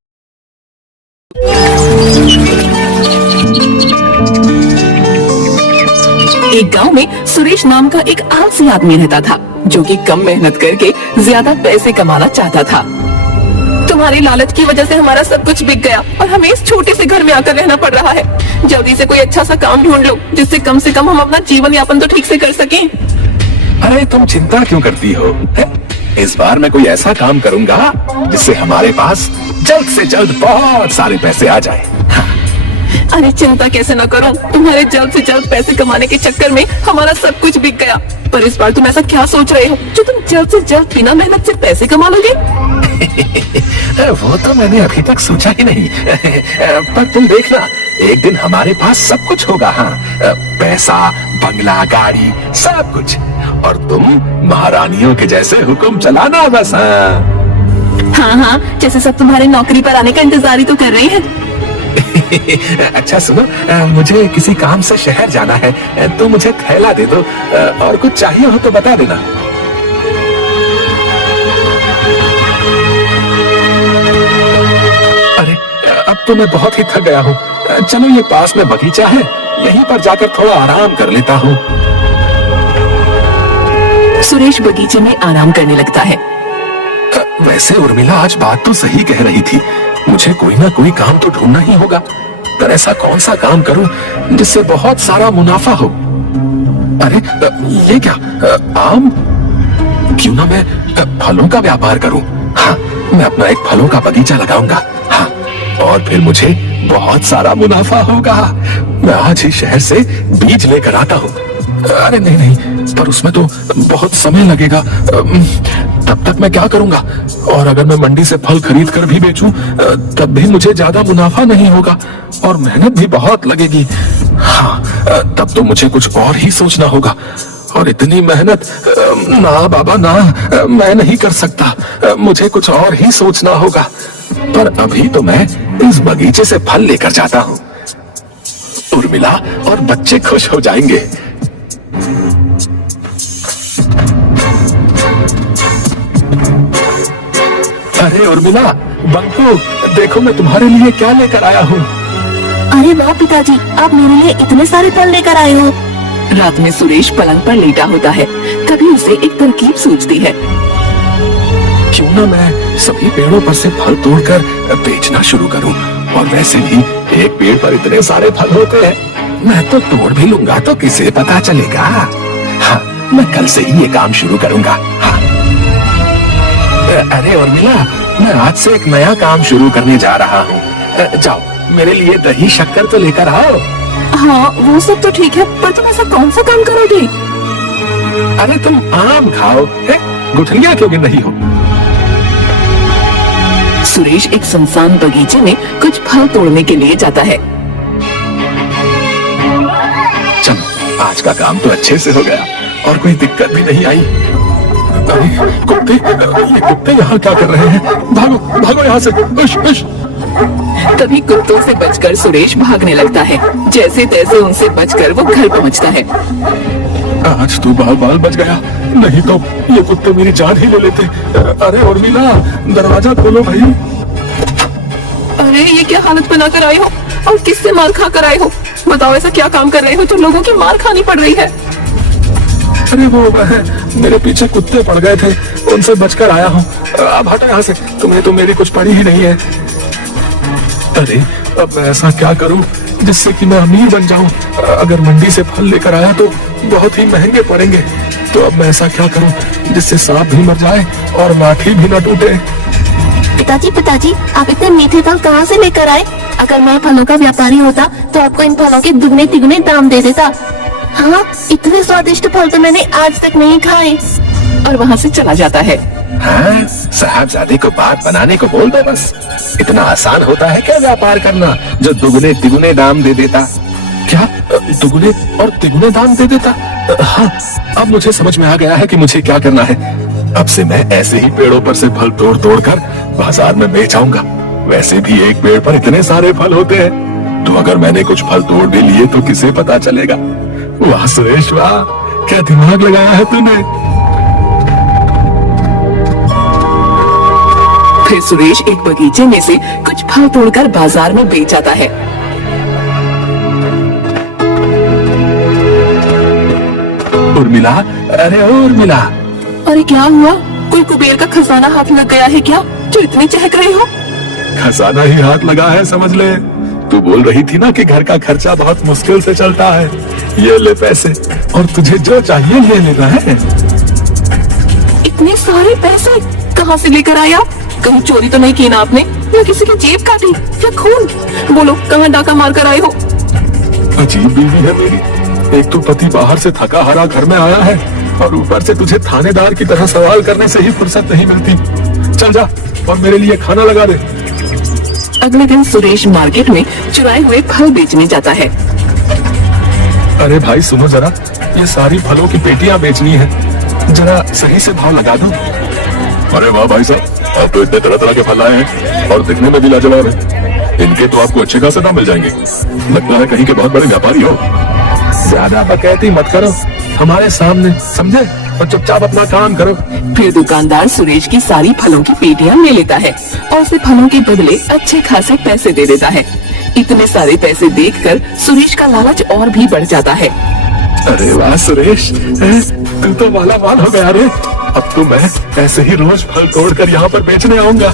एक गांव में सुरेश नाम का एक आलसी आदमी रहता था जो कि कम मेहनत करके ज्यादा पैसे कमाना चाहता था। तुम्हारी लालच की वजह से हमारा सब कुछ बिक गया और हमें इस छोटे से घर में आकर रहना पड़ रहा है। जल्दी से कोई अच्छा सा काम ढूंढ लो जिससे कम से कम हम अपना जीवन यापन तो ठीक से कर सकें। अरे तुम चिंता क्यों करती हो? इस बार मैं कोई ऐसा काम करूंगा जिससे हमारे पास जल्द से जल्द बहुत सारे पैसे आ जाए। अरे चिंता कैसे न करूं, तुम्हारे जल्द से जल्द पैसे कमाने के चक्कर में हमारा सब कुछ बिक गया। पर इस बार तुम ऐसा क्या सोच रहे हो जो तुम जल्द से जल्द बिना मेहनत से पैसे कमा लोगे? वो तो मैंने अभी तक सोचा ही नहीं। पर तुम देखना, एक दिन हमारे पास सब कुछ होगा। हाँ, पैसा, बंगला, गाड़ी, सब कुछ, और तुम महारानियों के जैसे हुक्म चलाना बस। हाँ हाँ, जैसे सब तुम्हारे नौकरी पर आने का इंतजार ही तो कर रहे हैं। अच्छा सुनो, मुझे किसी काम से शहर जाना है, तो मुझे थैला दे दो, और कुछ चाहिए हो तो बता देना। अरे अब तो मैं बहुत ही थक गया हूँ, चलो ये पास में बगीचा है, यहीं पर जाकर थोड़ा आराम कर लेता हूँ। सुरेश बगीचे में आराम करने लगता है। वैसे उर्मिला आज बात तो सही कह रही थी, मुझे कोई ना कोई काम तो ढूंढना ही होगा। पर ऐसा कौन सा काम करूं जिससे बहुत सारा मुनाफा हो? अरे ये क्या, आम? क्यों ना मैं फलों का व्यापार करूं। हाँ, मैं अपना एक फलों का बगीचा लगाऊंगा। हाँ, और फिर मुझे बहुत सारा मुनाफा होगा। मैं आज ही शहर से बीज लेकर आता हूँ। अरे नहीं नहीं, पर उसमें तो बहुत समय लगेगा। तब तक मैं क्या करूंगा? और अगर मैं मंडी से फल खरीद कर भी बेचूं, तब भी मुझे ज्यादा मुनाफा नहीं होगा और मेहनत भी बहुत लगेगी। हाँ, तब तो मुझे कुछ और ही सोचना होगा। और इतनी मेहनत, ना बाबा ना, मैं नहीं कर सकता। मुझे कुछ और ही सोचना होगा। पर अभी तो मैं इस बगीचे से फल लेकर जाता हूँ। उर्मिला और बच्चे खुश हो जाएंगे। अरे उर्मिला, बंकू, देखो मैं तुम्हारे लिए क्या लेकर आया हूँ। अरे वाह पिताजी, आप मेरे लिए इतने सारे फल लेकर आए हो। रात में सुरेश पलंग पर लेटा होता है, तभी उसे एक तरकीब सूझती है। क्यों ना मैं सभी पेड़ों पर से फल तोड़कर बेचना शुरू करूं और वैसे भी एक पेड़ पर इतने सारे फल होते हैं, मैं तो तोड़ भी लूंगा तो किसे पता चलेगा। हाँ, मैं कल से ही ये काम शुरू करूंगा। हाँ। अरे उर्मिला, मैं आज से एक नया काम शुरू करने जा रहा हूँ। जाओ, मेरे लिए दही शक्कर तो लेकर आओ। हाँ वो सब तो ठीक है, पर तुम ऐसा कौन सा काम करोगे? अरे तुम आम खाओ, गुठलियां क्यों गिन रही हो? सुरेश एक सुनसान बगीचे में कुछ फल तोड़ने के लिए जाता है। चलो, आज का काम तो अच्छे से हो गया और कोई दिक्कत भी नहीं आई। अरे कुत्ते, ये कुत्ते यहाँ क्या कर रहे हैं? भागो भागो यहाँ से। उश, उश। तभी कुत्तों से बचकर सुरेश भागने लगता है। जैसे तैसे उनसे बचकर वो घर पहुँचता है। आज तो बाल बाल बच गया, नहीं तो ये कुत्ते मेरी जान ही ले लेते। अरे उर्मिला, दरवाजा खोलो भाई। अरे ये क्या हालत बना कर आए हो और किससे मार खा कर आए हो? बताओ ऐसा क्या काम कर रहे हो जो लोगों की मार खानी पड़ रही है? अरे वो मेरे पीछे कुत्ते पड़ गए थे, उनसे बचकर आया हूँ। अब हटो यहाँ से, तुम्हें तो मेरी कुछ पड़ी ही नहीं है। अरे अब मैं ऐसा क्या करूँ जिससे कि मैं अमीर बन जाऊं? अगर मंडी से फल लेकर आया तो बहुत ही महंगे पड़ेंगे। तो अब मैं ऐसा क्या करूं जिससे सांप भी मर जाए और लाठी भी न टूटे? पिताजी, आप इतने मीठे फल कहाँ से लेकर आए? अगर मैं फलों का व्यापारी होता तो आपको इन फलों के दुगने तिगुने दाम दे देता। हाँ, इतने स्वादिष्ट फल तो मैंने आज तक नहीं खाए। और वहाँ से चला जाता है। हाँ, साहबजादे को बात बनाने को बोल दो बस। इतना आसान होता है क्या व्यापार करना जो दुगने तिगुने दाम दे देता? क्या दुगने और तिगुने दाम दे देता? हाँ, अब मुझे समझ में आ गया है कि मुझे क्या करना है। अब से मैं ऐसे ही पेड़ों पर से फल तोड़ तोड़ कर बाजार में बेच आऊंगा। वैसे भी एक पेड़ पर इतने सारे फल होते हैं, तो अगर मैंने कुछ फल तोड़ भी लिए तो किसे पता चलेगा? वाह सुरेश वाह, क्या दिमाग लगाया है तूने। फिर सुरेश एक बगीचे में से कुछ फल तोड़कर बाजार में बेच आता है। उर्मिला, अरे उर्मिला। अरे क्या हुआ? कोई कुबेर का खजाना हाथ लग गया है क्या जो इतनी चहक रहे हो? खजाना ही हाथ लगा है समझ ले। तू बोल रही थी ना कि घर का खर्चा बहुत मुश्किल से चलता है। ये ले पैसे और तुझे जो चाहिए ले लेना है। इतने सारे पैसे कहाँ से लेकर आया? कहीं चोरी तो नहीं की ना आपने? या किसी की जेब काटी या खून? बोलो कहाँ डाका मार कर आए हो? अजीब बीवी है मेरी। एक तो पति बाहर से थका हारा घर में आया है और ऊपर से तुझे थानेदार की तरह सवाल करने से ही फुर्सत नहीं मिलती। चल जा और मेरे लिए खाना लगा दे। अगले दिन सुरेश मार्केट में चुराए हुए फल बेचने जाता है। अरे भाई सुनो जरा, ये सारी फलों की पेटियां बेचनी है, जरा सही से भाव लगा दो। अरे वाह भाई साहब, आप तो इतने तरह तरह के फल आए हैं और दिखने में भी लाजवाब है। इनके तो आपको अच्छे खासे दाम मिल जाएंगे। लगता है कहीं के बहुत बड़े व्यापारी हो। ज्यादा बकैती मत करो हमारे सामने, समझे? और चुपचाप अपना काम करो। फिर दुकानदार सुरेश की सारी फलों की पेटियां ले लेता है और उसे फलों के बदले अच्छे खासे पैसे दे देता है। इतने सारे पैसे देखकर सुरेश का लालच और भी बढ़ जाता है। अरे वाह सुरेश, तू तो माला माल हो गया रे। अब तो मैं ऐसे ही रोज फल तोड़कर यहाँ पर बेचने आऊंगा।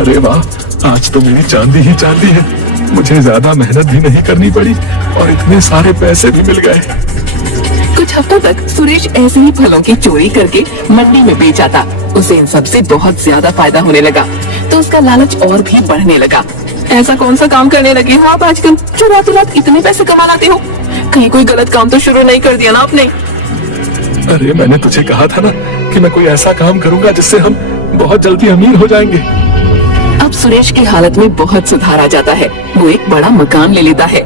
अरे वाह, आज तो मेरी चांदी ही चांदी है। मुझे ज्यादा मेहनत भी नहीं करनी पड़ी और इतने सारे पैसे भी मिल गए। कुछ हफ्तों तक सुरेश ऐसे ही फलों की चोरी करके मंडी में बेच आता। उसे इन सब से बहुत ज्यादा फायदा होने लगा तो उसका लालच और भी बढ़ने लगा। ऐसा कौन सा काम करने लगे हो आप आजकल जो रातों रात इतने पैसे कमा लाते हो? कहीं कोई गलत काम तो शुरू नहीं कर दिया ना आपने? अरे मैंने तुझे कहा था ना कि मैं कोई ऐसा काम करूंगा जिससे हम बहुत जल्दी अमीर हो जाएंगे। अब सुरेश की हालत में बहुत सुधार आ जाता है। वो एक बड़ा मकान ले लेता है।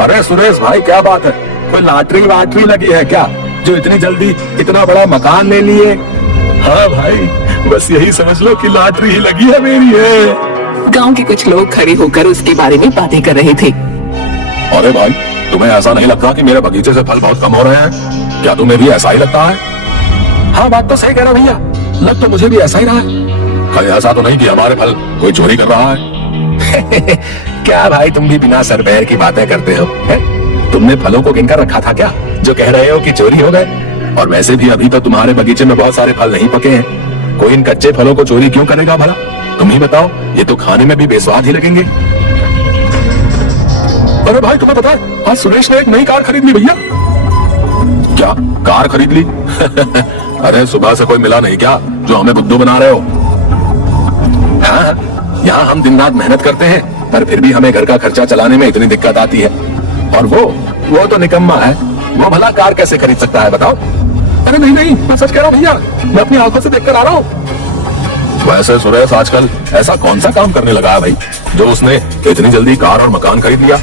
अरे सुरेश भाई, क्या बात है? कोई लॉटरी वाटरी लगी है क्या जो इतनी जल्दी इतना बड़ा मकान ले लिए? हाँ भाई, बस यही समझ लो कि लॉटरी ही लगी है मेरी है। गांव के कुछ लोग खड़े होकर उसके बारे में बातें कर रहे थे। अरे भाई, तुम्हें ऐसा नहीं लगता कि मेरे बगीचे से फल बहुत कम हो रहे हैं? क्या तुम्हें भी ऐसा ही लगता है? हाँ, बात तो सही कह रहा भैया, लग तो मुझे भी ऐसा ही रहा है। कहीं ऐसा तो नहीं कि हमारे फल कोई चोरी कर रहा है? क्या भाई, तुम भी बिना सर पैर की बातें करते हो है? तुमने फलों को गिनकर रखा था क्या जो कह रहे हो कि चोरी हो गए? और वैसे भी अभी तो तुम्हारे बगीचे में बहुत सारे फल नहीं पके हैं। कोई इन कच्चे फलों को चोरी क्यों करेगा भला? तुम ही बताओ, ये तो खाने में भी बेस्वाद ही लगेंगे। अरे भाई तुम्हें पता है, आज सुरेश ने एक नई कार खरीद ली भैया। क्या कार खरीद ली? अरे सुबह से कोई मिला नहीं क्या जो हमें बुद्धू बना रहे हो? हाँ, यहाँ हम दिन रात मेहनत करते हैं, पर फिर भी हमें घर का खर्चा चलाने में इतनी दिक्कत आती है। और वो तो निकम्मा है, वो भला कार कैसे खरीद सकता है बताओ? अरे नहीं नहीं, मैं सच कह रहा हूँ भैया, मैं अपनी आंखों से देखकर आ रहा हूँ। वैसे सुरेश आजकल ऐसा कौन सा काम करने लगा है भाई, जो उसने इतनी जल्दी कार और मकान खरीद लिया?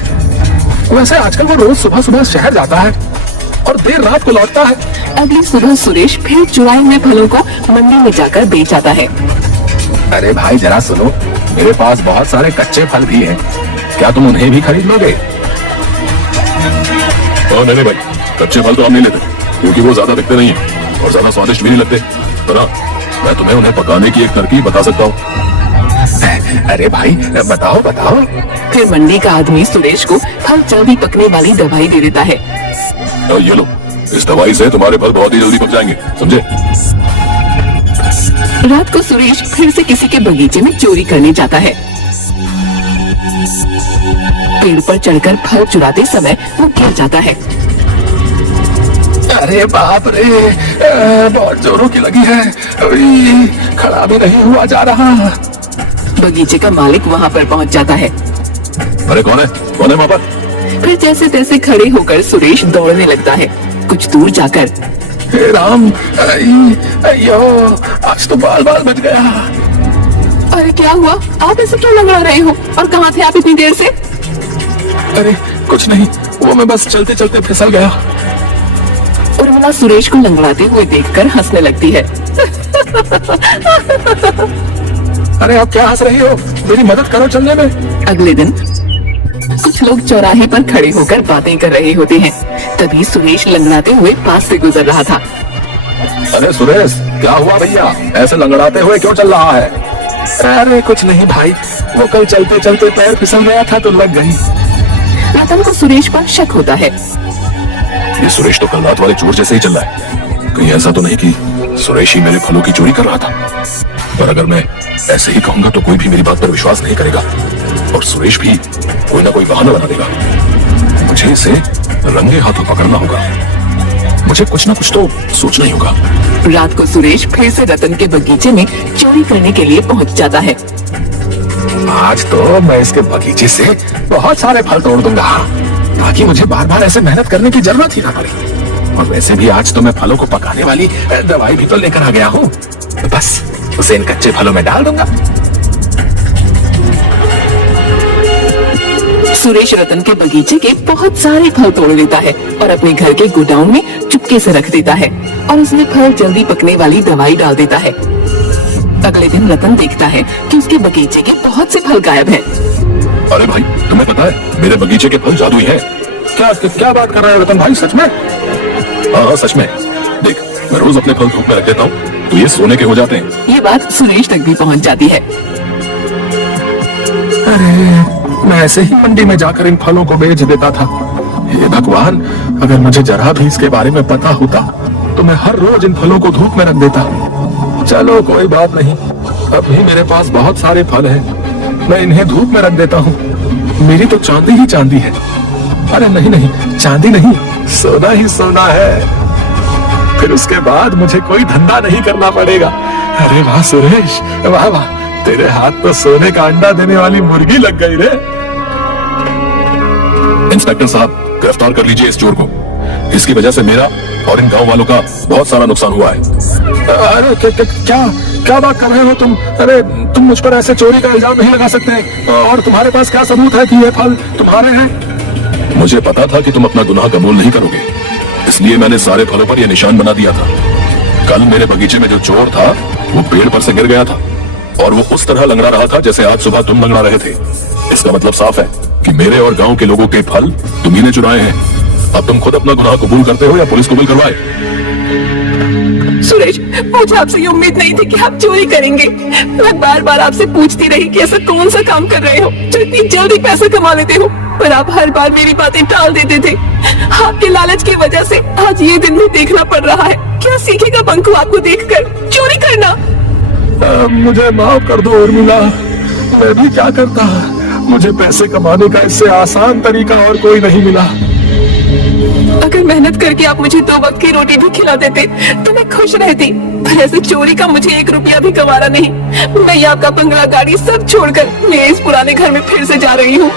वैसे आजकल वो रोज सुबह सुबह शहर जाता है और देर रात को लौटता है। अगली सुबह सुरेश फिर चुराए हुए फलों को मंडी में जाकर बेच आता है। अरे भाई जरा सुनो, मेरे पास बहुत सारे कच्चे फल भी हैं, क्या तुम उन्हें भी खरीद लोगे? नहीं भाई, कच्चे फल तो हम नहीं लेते, क्योंकि वो ज्यादा बिकते नहीं है और ज्यादा स्वादिष्ट भी नहीं लगते। तो ना, मैं तुम्हें उन्हें पकाने की एक तरकीब बता सकता हूँ। अरे भाई बताओ बताओ। फिर मंडी का आदमी सुरेश को फल जल्दी पकने वाली दवाई दे देता है। ये लो, इस दवाई से तुम्हारे फल बहुत ही जल्दी पक जाएंगे, समझे? रात को सुरेश फिर से किसी के बगीचे में चोरी करने जाता है। पेड़ पर चढ़कर फल चुराते समय वो गिर जाता है। अरे बाप रे, बहुत जोरों की लगी है, अभी खड़ा भी नहीं हुआ जा रहा। बगीचे का मालिक वहाँ पर पहुँच जाता है। अरे कौन है वहाँ पर? फिर जैसे तैसे खड़े होकर सुरेश दौड़ने लगता है। कुछ दूर जाकर हे राम, अयो, आज तो बाल बच गया। अरे क्या हुआ, आप ऐसे क्यों लंगड़ा रहे हो और कहाँ थे आप इतनी देर से? अरे कुछ नहीं, वो मैं बस चलते चलते फिसल गया। उर्मिला सुरेश को लंगड़ाते हुए देखकर हंसने लगती है। अरे आप क्या हंस रही हो, मेरी मदद करो चलने में। अगले दिन कुछ लोग चौराहे पर खड़े होकर बातें कर रहे होते हैं। तभी सुरेश लंगड़ाते हुए पास से गुजर रहा था। अरे सुरेश, क्या हुआ भैया, ऐसे लंगड़ाते हुए क्यों चल रहा है? अरे कुछ नहीं भाई, वो कल चलते चलते पैर फिसल गया था तो लग गई। रतन को सुरेश पर शक होता है। ये सुरेश तो कल रात वाले चोर जैसे ही चल रहा है, कहीं ऐसा तो नहीं कि सुरेश ही मेरे फलों की चोरी कर रहा था? पर अगर मैं ऐसे ही कहूंगा तो कोई भी मेरी बात पर विश्वास नहीं करेगा और सुरेश भी कोई ना कोई बहाना बना देगा। मुझे इसे रंगे हाथों पकड़ना होगा, मुझे कुछ ना कुछ तो सोचना ही होगा। रात को सुरेश फिर से रतन के बगीचे में चोरी करने के लिए पहुंच जाता है। आज तो मैं इसके बगीचे से बहुत सारे फल तोड़ दूंगा, ताकि मुझे बार बार ऐसे मेहनत करने की जरूरत ही ना पड़े। और वैसे भी आज तो मैं फलों को पकाने वाली दवाई भी तो लेकर आ गया हूँ, बस उसे इन कच्चे फलों में डाल दूंगा। सुरेश रतन के बगीचे के बहुत सारे फल तोड़ लेता है और अपने घर के गोडाउन में चुपके से रख देता है और उसमें फल जल्दी पकने वाली दवाई डाल देता है। अगले दिन रतन देखता है कि उसके बगीचे के बहुत से फल गायब हैं। अरे भाई, तुम्हें पता है मेरे बगीचे के फल जादुई हैं। क्या बात कर रहे हो रतन भाई, सच में? हाँ सच में। देख, मैं रोज अपने फल धूप में रख देता हूँ तो ये सोने के हो जाते हैं। ये बात सुरेश तक भी पहुँच जाती है। अरे मैं ऐसे ही मंडी में जाकर इन फलों को बेच देता था। हे भगवान, अगर मुझे जरा भी इसके बारे में पता होता तो मैं हर रोज इन फलों को धूप में रख देता। चलो कोई बात नहीं, अभी मेरे पास बहुत सारे फल हैं, मैं इन्हें धूप में रख देता हूँ। मेरी तो चांदी ही चांदी है। अरे नहीं, चांदी नहीं, सोना ही सोना है। फिर उसके बाद मुझे कोई धंधा नहीं करना पड़ेगा। अरे वाह सुरेश, वाह वाह, तेरे हाथ तो सोने का अंडा देने वाली मुर्गी लग गई रे। इंस्पेक्टर साहब, गिरफ्तार कर लीजिए इस चोर को। इसकी वजह से मेरा और इन गांव वालों का बहुत सारा नुकसान हुआ है। अरे क्या बात कर रहे हो तुम? अरे तुम मुझ पर ऐसे चोरी का इल्जाम नहीं लगा सकते। और तुम्हारे पास क्या सबूत है कि ये फल तुम्हारे हैं? मुझे पता था कि तुम अपना गुनाह कबूल नहीं करोगे, इसलिए मैंने सारे फलों पर यह निशान बना दिया था। कल मेरे बगीचे में जो चोर था वो पेड़ पर से गिर गया था और वो उस तरह लंगड़ा रहा था जैसे आज सुबह तुम लंगड़ा रहे थे। इसका मतलब साफ है कि मेरे और गांव के लोगों के फल तुम्ही ने चुराए हैं। अब तुम खुद अपना गुनाह कबूल करते हो या पुलिस कबूल करवाए? सुरेश, मुझे आपसे ये उम्मीद नहीं थी कि आप चोरी करेंगे। मैं बार बार आपसे पूछती रही कि ऐसा कौन सा काम कर रहे हो जो इतनी जल्दी पैसा कमा लेते हो, पर आप हर बार मेरी बातें टाल देते थे। आपके लालच की वजह से आज ये दिन भी देखना पड़ रहा है। क्या सीखेगा बंकू आपको देखकर? चोरी करना। मुझे माफ कर दो उर्मिला, मैं भी क्या करता, मुझे पैसे कमाने का इससे आसान तरीका और कोई नहीं मिला। अगर मेहनत करके आप मुझे 2 वक्त की रोटी भी खिला देते तो मैं खुश रहती, पर ऐसे चोरी का मुझे 1 रुपया भी गंवारा नहीं। मैं ये आपका बंगला, गाड़ी सब छोड़कर मेरे इस पुराने घर में फिर से जा रही हूँ।